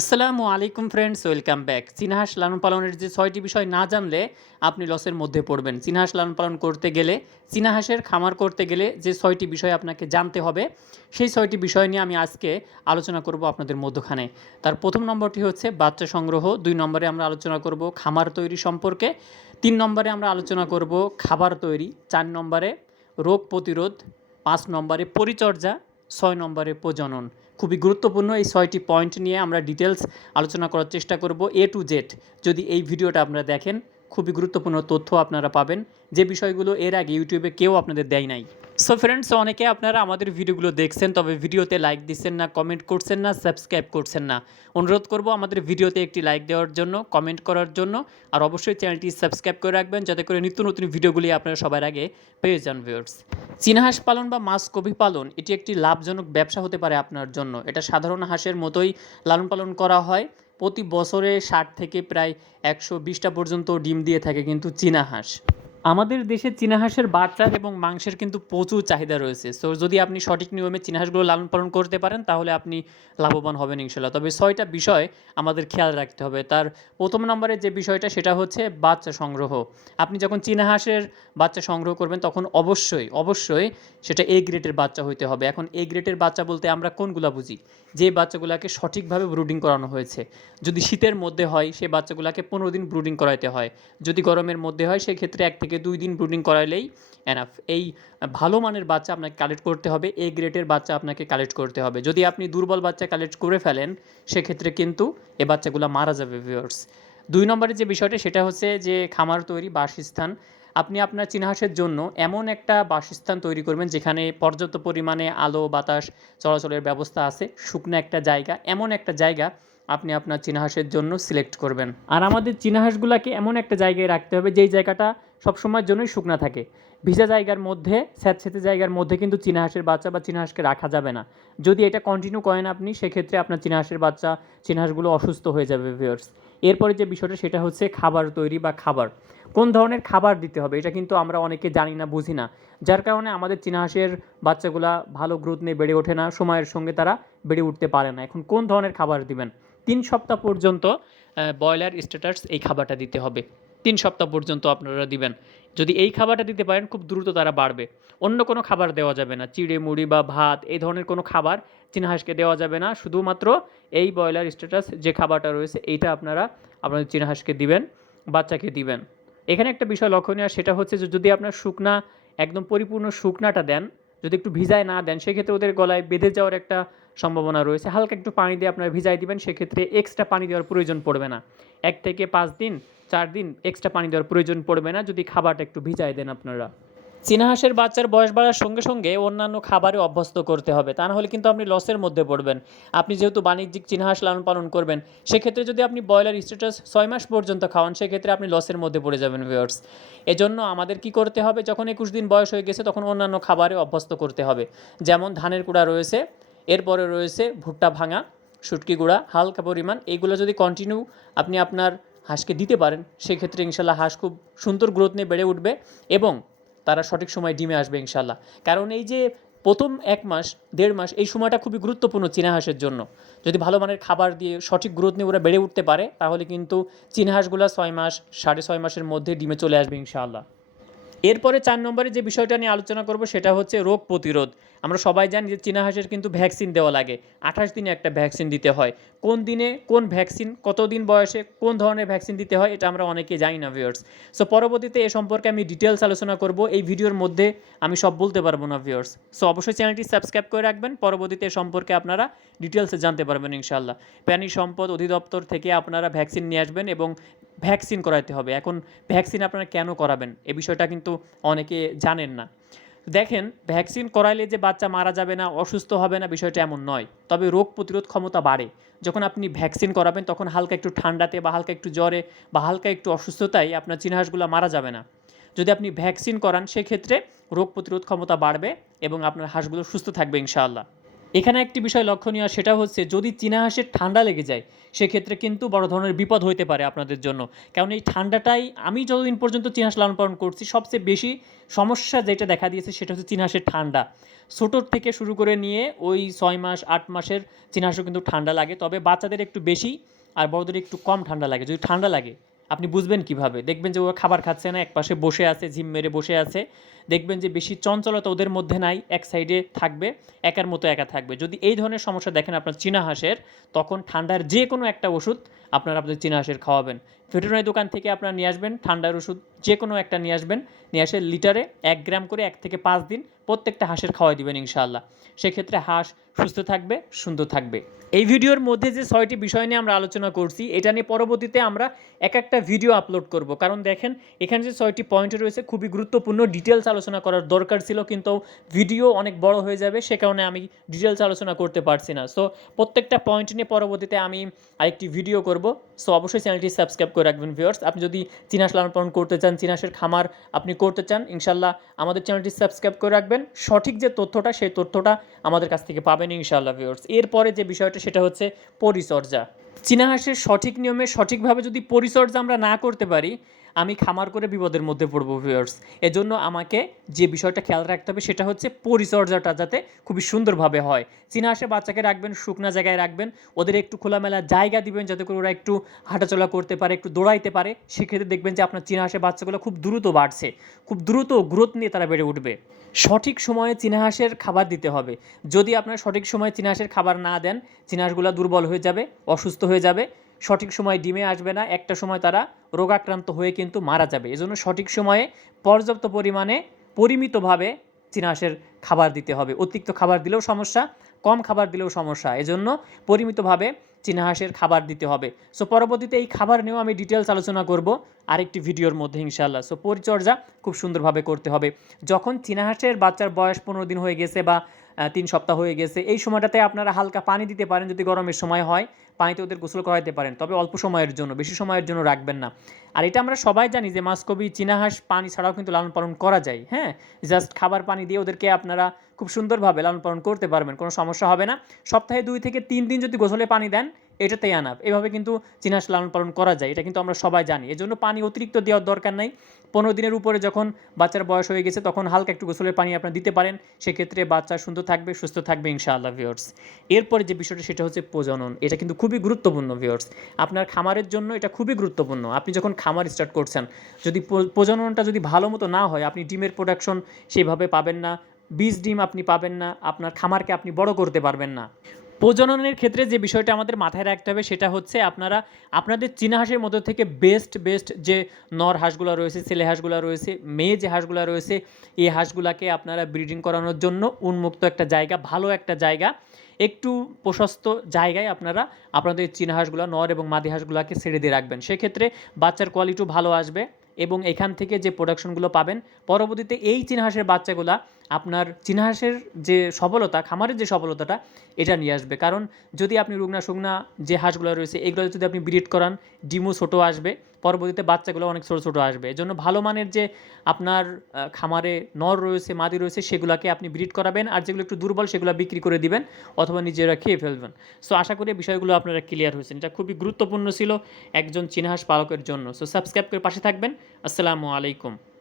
আসসালামু আলাইকুম friends welcome back চিনহাস লালন পালনের যে ছয়টি বিষয় না জানলে আপনি লসের মধ্যে পড়বেন। চীনাহাঁস লালন পালন করতে গেলে চীনাহাঁসের খামার করতে গেলে যে ছয়টি বিষয় আপনাকে জানতে হবে, সেই ছয়টি বিষয় নিয়ে আমি আজকে আলোচনা করব আপনাদের মধ্যখানে। তার প্রথম নম্বরটি হচ্ছে বাচ্চা সংগ্রহ। দুই নম্বরে আমরা আলোচনা করব খামার তৈরি সম্পর্কে। তিন নম্বরে আমরা আলোচনা করব খাবার তৈরি। চার নম্বরে রোগ প্রতিরোধ। পাঁচ নম্বরে পরিচর্যা। ছয় নম্বরে প্রজনন। খুবই গুরুত্বপূর্ণ। এই ছয়টি পয়েন্ট নিয়ে আমরা ডিটেলস আলোচনা করার চেষ্টা করব। এ টু জেড যদি এই ভিডিওটা আপনারা দেখেন, খুবই গুরুত্বপূর্ণ তথ্য আপনারা পাবেন। যে বিষয়গুলো এর আগে ইউটিউবে কেউ আপনাদের দেয় নাই। সো ফ্রেন্ডস অনেকে আপনারা আমাদের ভিডিওগুলো দেখছেন, তবে ভিডিওতে লাইক দিচ্ছেন না কমেন্ট করছেন না সাবস্ক্রাইব করছেন না। অনুরোধ করব আমাদের ভিডিওতে একটি লাইক দেওয়ার জন্য কমেন্ট করার জন্য, আর অবশ্যই চ্যানেলটি সাবস্ক্রাইব করে রাখবেন, যাতে করে নিত্য নতুন ভিডিওগুলি আপনারা সবার আগে পেয়ে যান ভিউয়ার্স চীনাহাঁস পালন বা মাছ কবি পালন, এটি একটি লাভজনক ব্যবসা হতে পারে আপনার জন্য। এটা সাধারণ হাঁসের মতোই লালন পালন করা হয়। প্রতি বছরে ষাট থেকে প্রায় একশো বিশটা পর্যন্ত ডিম দিয়ে থাকে কিন্তু চীনা হাঁস। আমাদের দেশে চীনা হাঁসের বাচ্চার এবং মাংসের কিন্তু প্রচুর চাহিদা রয়েছে। সো যদি আপনি সঠিক নিয়মে চীনা হাঁসগুলো লালন পালন করতে পারেন, তাহলে আপনি লাভবান হবেন ইনশাল্লাহ তবে ছয়টা বিষয় আমাদের খেয়াল রাখতে হবে। তার প্রথম নম্বরে যে বিষয়টা, সেটা হচ্ছে বাচ্চা সংগ্রহ। আপনি যখন চীনা হাঁসের বাচ্চা সংগ্রহ করবেন, তখন অবশ্যই অবশ্যই সেটা এ গ্রেডের বাচ্চা হইতে হবে। এখন এ গ্রেডের বাচ্চা বলতে আমরা কোনগুলা বুঝি? যে বাচ্চাগুলোকে সঠিকভাবে ব্রুডিং করানো হয়েছে। যদি শীতের মধ্যে হয়, সে বাচ্চাগুলোকে পনেরো দিন ব্রুডিং করাইতে হয়। যদি গরমের মধ্যে হয়, সেক্ষেত্রে এক থেকে দুই দিন ব্রুডিং করাইলেই এনাফ এই ভালো মানের বাচ্চা আপনাকে কালেক্ট করতে হবে এ গ্রেডের বাচ্চা আপনাকে কালেক্ট করতে হবে। যদি আপনি দুর্বল বাচ্চা কালেক্ট করে ফেলেন, সেক্ষেত্রে কিন্তু এ বাচ্চাগুলো মারা যাবে ভিউয়ার্স দুই নম্বরে যে বিষয়টা, সেটা হচ্ছে যে খামার তৈরি, বাসস্থান। আপনি আপনার চীনাহাঁসের জন্য এমন একটা বাসস্থান তৈরি করবেন যেখানে পর্যাপ্ত পরিমাণে আলো, বাতাস, চলাচলের ব্যবস্থা আছে, শুকনো একটা জায়গা, এমন একটা জায়গা আপনি আপনার চীনাহাঁসের জন্য সিলেক্ট করবেন। আর আমাদের চীনাহাঁসগুলোকে এমন একটা জায়গায় রাখতে হবে, যেই জায়গাটা সবসময়ের জন্যই শুকনা থাকে। ভিজা জায়গার মধ্যে স্যাঁতস্যাঁতে জায়গার মধ্যে কিন্তু চীনাহাঁসের বাচ্চা বা চীনাহাঁসকে রাখা যাবে না। যদি এটা কন্টিনিউ করেন আপনি, সেক্ষেত্রে আপনার চীনাহাঁসের বাচ্চা চীনাহাঁসগুলো অসুস্থ হয়ে যাবে ভিউয়ার্স এরপরে যে বিষয়টা, সেটা হচ্ছে খাবার তৈরি বা খাবার। কোন ধরনের খাবার দিতে হবে, এটা কিন্তু আমরা অনেকে জানি না, বুঝি না। যার কারণে আমাদের চীনাহাঁসের বাচ্চাগুলা ভালো গ্রোথ নিয়ে বেড়ে ওঠে না, সময়ের সঙ্গে তারা বেড়ে উঠতে পারে না। এখন কোন ধরনের খাবার দিবেন? তিন সপ্তাহ পর্যন্ত ব্রয়লার স্ট্যাটাস এই খাবারটা দিতে হবে। তিন সপ্তাহ পর্যন্ত আপনারা দিবেন। যদি এই খাবারটা দিতে পারেন, খুব দ্রুত তারা বাড়বে। অন্য কোনো খাবার দেওয়া যাবে না। চিড়ে মুড়ি বা ভাত, এই ধরনের কোনো খাবার চীনাহাঁসকে দেওয়া যাবে না। শুধুমাত্র এই ব্রয়লার স্ট্যাটাস যে খাবারটা রয়েছে, এইটা আপনারা আপনাদের চীনাহাঁসকে দিবেন, বাচ্চাকে দিবেন। এখানে একটা বিষয় লক্ষণীয়, সেটা হচ্ছে যে যদি আপনার শুকনা, একদম পরিপূর্ণ শুকনাটা দেন, যদি একটু ভিজায় না দেন, সেক্ষেত্রে ওদের গলায় বেঁধে যাওয়ার একটা সম্ভাবনা রয়েছে। হালকা একটু পানি দিয়ে আপনারা ভিজাই দিবেন, সেক্ষেত্রে এক্সট্রা পানি দেওয়ার প্রয়োজন পড়বে না। এক থেকে পাঁচ দিন, চার দিন এক্সট্রা পানি দেওয়ার প্রয়োজন পড়বে না, যদি খাবারটা একটু ভিজাই দেন আপনারা। চীনা হাঁসের বাচ্চার বয়স বাড়ার সঙ্গে সঙ্গে অন্যান্য খাবারে অভ্যস্ত করতে হবে। তা হলে কিন্তু আপনি লসের মধ্যে পড়বেন। আপনি যেহেতু বাণিজ্যিক চীনা হাঁস লালন পালন করবেন, সেক্ষেত্রে যদি আপনি ব্রয়লার স্ট্যাটাস ছয় মাস পর্যন্ত খাওয়ান, সেক্ষেত্রে আপনি লসের মধ্যে পড়ে যাবেন ভিউয়ার্স এজন্য আমাদের কি করতে হবে? যখন একুশ দিন বয়স হয়ে গেছে, তখন অন্যান্য খাবারে অভ্যস্ত করতে হবে। যেমন ধানের কুড়া রয়েছে এরপরে রয়েছে ভুট্টা ভাঙা, শুটকি গুঁড়া, হালকা পরিমাণ। এইগুলো যদি কন্টিনিউ আপনি আপনার হাঁসকে দিতে পারেন, সেক্ষেত্রে ইনশাল্লাহ হাঁস খুব সুন্দর গ্রোথ নিয়ে বেড়ে উঠবে এবং তারা সঠিক সময় ডিমে আসবে ইনশাল্লাহ। কারণ এই যে প্রথম এক মাস, দেড় মাস, এই সময়টা খুবই গুরুত্বপূর্ণ চীনা হাঁসের জন্য। যদি ভালো মানের খাবার দিয়ে সঠিক গ্রোথ নিয়ে ওরা বেড়ে উঠতে পারে, তাহলে কিন্তু চীনা হাঁসগুলো ছয় মাস, সাড়ে ছয় মাসের মধ্যে ডিমে চলে আসবে ইনশাআল্লাহ এরপরে চার নম্বরে যে বিষয়টা নিয়ে আলোচনা করব, সেটা হচ্ছে রোগ প্রতিরোধ। আমরা সবাই জানি যে চীনা হাঁসের কিন্তু ভ্যাকসিন দেওয়া লাগে। আঠাশ দিনে একটা ভ্যাকসিন দিতে হয়। কোন দিনে, কোন ভ্যাকসিন, কতদিন বয়সে, কোন ধরনের ভ্যাকসিন দিতে হয় এটা আমরা অনেকে জানি না ভিউয়ার্স সো পরবর্তীতে এ সম্পর্কে আমি ডিটেলস আলোচনা করব। এই ভিডিওর মধ্যে আমি সব বলতে পারব না ভিউয়ার্স সো অবশ্যই চ্যানেলটি সাবস্ক্রাইব করে রাখবেন। পরবর্তীতে এ সম্পর্কে আপনারা ডিটেলসে জানতে পারবেন ইনশাল্লাহ প্রাণী সম্পদ অধিদপ্তর থেকে আপনারা ভ্যাকসিন নিয়ে আসবেন এবং ভ্যাকসিন করাতে হবে। এখন ভ্যাকসিন আপনারা কেন করাবেন? এ বিষয়টা কিন্তু অনেকে জানেন না। দেখেন, ভ্যাকসিন করাইলে যে বাচ্চা মারা যাবে না, অসুস্থ হবে না, বিষয়টা এমন নয়। তবে রোগ প্রতিরোধ ক্ষমতা বাড়ে। যখন আপনি ভ্যাকসিন করাবেন, তখন হালকা একটু ঠান্ডাতে বা হালকা একটু জ্বরে বা হালকা একটু অসুস্থতায় আপনার চিনহাসগুলো মারা যাবে না। যদি আপনি ভ্যাকসিন করান, সেক্ষেত্রে রোগ প্রতিরোধ ক্ষমতা বাড়বে এবং আপনার হাঁসগুলো সুস্থ থাকবে, ইনশাআল্লাহ। এখানে একটি বিষয় লক্ষণীয়, সেটা হচ্ছে যদি চীনা হাঁসের ঠান্ডা লেগে যায়, সেক্ষেত্রে কিন্তু বড় ধরনের বিপদ হইতে পারে আপনাদের জন্য। কারণ এই ঠান্ডাটাই আমি যতদিন পর্যন্ত চীনা হাঁস লালন পালন করছি, সবচেয়ে বেশি সমস্যা যেটা দেখা দিয়েছে, সেটা হচ্ছে চীনা হাঁসের ঠান্ডা। ছোটোর থেকে শুরু করে নিয়ে ওই ছয় মাস, আট মাসের চীনা হাঁসও কিন্তু ঠান্ডা লাগে। তবে বাচ্চাদের একটু বেশি আর বড়দের একটু কম ঠান্ডা লাগে। যদি ঠান্ডা লাগে আপনি বুঝবেন কীভাবে। দেখবেন যে ও খাবার খাচ্ছে না এক পাশে বসে আছে, ঝিম মেরে বসে আছে। দেখবেন যে বেশি চঞ্চলতা ওদের মধ্যে নাই, এক সাইডে থাকবে, একার মতো একা থাকবে। যদি এই ধরনের সমস্যা দেখেন আপনার চীনা হাঁসের, তখন ঠান্ডার যে কোনো একটা ওষুধ আপনারা আপনার চীনা হাঁসের খাওয়াবেন। ভেটেরিনারি দোকান থেকে আপনারা নিয়ে আসবেন, ঠান্ডার ওষুধ যে কোনো একটা নিয়ে আসবেন, নিয়ে আসে লিটারে এক গ্রাম করে এক থেকে পাঁচ দিন প্রত্যেকটা হাঁসের খাওয়াই দিবেন ইনশাআল্লাহ। সেক্ষেত্রে হাঁস সুস্থ থাকবে, সুন্দর থাকবে। এই ভিডিওর মধ্যে যে ছয়টি বিষয় নিয়ে আমরা আলোচনা করছি, এটা নিয়ে পরবর্তীতে আমরা এক একটা ভিডিও আপলোড করব। কারণ দেখেন, এখানে যে ছয়টি পয়েন্ট রয়েছে, খুবই গুরুত্বপূর্ণ ডিটেলস আলোচনা করার দরকার ছিল, কিন্তু ভিডিও অনেক বড় হয়ে যাবে, সে কারণে আমি ডিটেলস আলোচনা করতে পারছি না। সো প্রত্যেকটা পয়েন্ট নিয়ে পরবর্তীতে আমি আরেকটি ভিডিও করব। সো অবশ্যই চ্যানেলটি সাবস্ক্রাইব করে রাখবেন ভিউয়ার্স আপনি যদি চিনাস লালন পালন করতে চান চিনাসের খামার আপনি করতে চান ইনশাল্লাহ আমাদের চ্যানেলটি সাবস্ক্রাইব করে রাখবেন। সঠিক যে তথ্যটা, সেই তথ্যটা আমাদের কাছ থেকে পাবেন ইনশাল্লাহ ভিউয়ার্স এরপরে যে বিষয়টা, সেটা হচ্ছে পরিচর্যা। চীনা হাঁসের সঠিক নিয়মে সঠিকভাবে যদি পরিচর্যা আমরা না করতে পারি, আমি খামার করে বিপদের মধ্যে পড়ব ভিউয়ার্স এজন্য আমাকে যে বিষয়টা খেয়াল রাখতে হবে সেটা হচ্ছে পরিচর্যাটা যাতে খুবই সুন্দরভাবে হয়। চীনা হাঁসের বাচ্চাকে রাখবেন, শুকনা জায়গায় রাখবেন, ওদের একটু খোলামেলা জায়গা দিবেন যাতে করে ওরা একটু হাঁটাচলা করতে পারে, একটু দৌড়াইতে পারে। সেক্ষেত্রে দেখবেন যে আপনার চীনা হাঁসের বাচ্চাগুলো খুব দ্রুত বাড়ছে, খুব দ্রুত গ্রোথ নিয়ে তারা বেড়ে উঠবে। সঠিক সময়ে চিনাহাসের খাবার দিতে হবে। যদি আপনার সঠিক সময়ে চিনাহাসের খাবার না দেন, চিনাহাসগুলো দুর্বল হয়ে যাবে, অসুস্থ হয়ে যাবে। সঠিক সময় ডিমে আসবে না, একটা সময় তারা রোগাক্রান্ত হয়ে কিন্তু মারা যাবে। এজন্য সঠিক সময়ে পর্যাপ্ত পরিমাণে পরিমিতভাবে চিনাহাসের খাবার দিতে হবে। অতিরিক্ত খাবার দিলেও সমস্যা কম খাবার দিলেও সমস্যা। এজন্য পরিমিতভাবে চীনাহাঁসের খাবার দিতে হবে। সো পরবর্তীতে এই খাবার নিয়েও আমি ডিটেলস আলোচনা করব আরেকটি ভিডিওর মধ্যে ইনশাল্লাহ সো পরিচর্যা খুব সুন্দরভাবে করতে হবে। যখন চীনাহাঁসের বাচ্চার বয়স পনেরো দিন হয়ে গেছে বা তিন সপ্তাহ হয়ে গেছে। এই সময়টাতে আপনারা হালকা পানি দিতে পারেন যদি গরমের সময় হয়। পানিতে ওদের গোসল করাইতে পারেন, তবে অল্প সময়ের জন্য, বেশি সময়ের জন্য রাখবেন না। আর এটা আমরা সবাই জানি যে মাসকবি চিনা হাঁস পানি ছাড়াও কিন্তু লালন পালন করা যায় হ্যাঁ? জাস্ট খাবার পানি দিয়ে ওদেরকে আপনারা খুব সুন্দরভাবে লালন পালন করতে পারবেন, কোনো সমস্যা হবে না। সপ্তাহে দুই থেকে তিন দিন যদি গোসলে পানি দেন এটাতেই আনাপ এভাবে কিন্তু চীনা হাঁস লালন পালন করা যায়, এটা কিন্তু আমরা সবাই জানি। এজন্য পানি অতিরিক্ত দেওয়ার দরকার নাই। পনেরো দিনের উপরে যখন বাচ্চার বয়স হয়ে গেছে, তখন হালকা একটু গোসলের পানি আপনারা দিতে পারেন। সেক্ষেত্রে বাচ্চা সুন্দর থাকবে, সুস্থ থাকবে ইনশাআল্লাহ ভিওর্স এরপরে যে বিষয়টা, সেটা হচ্ছে প্রজনন। এটা কিন্তু খুবই গুরুত্বপূর্ণ ভিওর্স আপনার খামারের জন্য এটা খুবই গুরুত্বপূর্ণ। আপনি যখন খামার স্টার্ট করছেন, যদি প্রজননটা যদি ভালো মতো না হয়, আপনি ডিমের প্রোডাকশন সেভাবে পাবেন না। বীজ ডিম আপনি পাবেন না। আপনার খামারকে আপনি বড় করতে পারবেন না। প্রজননের ক্ষেত্রে যে বিষয়টা আমাদের মাথায় রাখতে হবে সেটা হচ্ছে আপনারা, আপনাদের চীনা হাঁসের মধ্যে থেকে বেস্ট বেস্ট যে নর হাঁসগুলো রয়েছে, ছেলে হাঁসগুলো রয়েছে, মেয়ে যে হাঁসগুলো রয়েছে, এই হাঁসগুলাকে আপনারা ব্রিডিং করানোর জন্য উন্মুক্ত একটা জায়গা, ভালো একটা জায়গা, একটু প্রশস্ত জায়গায় আপনারা আপনাদের চীনা হাঁসগুলো, নর এবং মাদি হাঁসগুলোকে ছেড়ে দিয়ে রাখবেন। সেক্ষেত্রে বাচ্চার কোয়ালিটিও ভালো আসবে এবং এখান থেকে যে প্রোডাকশনগুলো পাবেন, পরবর্তীতে এই চীনা হাঁসের বাচ্চাগুলা আপনার চীনা হাঁসের যে সফলতা, খামারের যে সফলতাটা, এটা নিয়ে আসবে। কারণ যদি আপনি রুগনা সুগনা যে হাঁসগুলো রয়েছে, এগুলো যদি আপনি ব্রিড করান, ডিমও ছোটো আসবে, পরবর্তীতে বাচ্চাগুলো অনেক ছোটো ছোটো আসবে। এজন্য ভালো মানের যে আপনার খামারে নর রয়েছে, মাদি রয়েছে, সেগুলোকে আপনি ব্রিড করাবেন আর যেগুলো একটু দুর্বল, সেগুলো বিক্রি করে দিবেন অথবা নিজেরা খেয়ে ফেলবেন। সো আশা করি বিষয়গুলো আপনারা ক্লিয়ার হয়েছেন। এটা খুবই গুরুত্বপূর্ণ ছিল একজন চীনা হাঁস পালকের জন্য। সো সাবস্ক্রাইব করে পাশে থাকবেন। আসসালামু আলাইকুম।